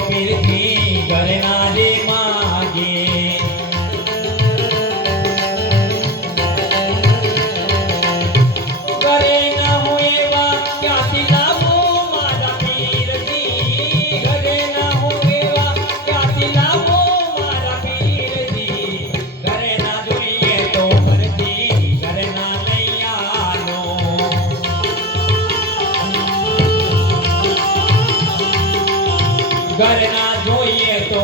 પીરથી ઘરના રે માગે ઘરે ના હું એવા ક્યાંથી લાવો મારા પીરથી ઘરે ના હું એવા ક્યાંથી લાવો મારા પીરથી ઘરે ના જોઈએ તો ઘરથી ઘરે ના લઈ આનો ઘરે ના જોઈએ તો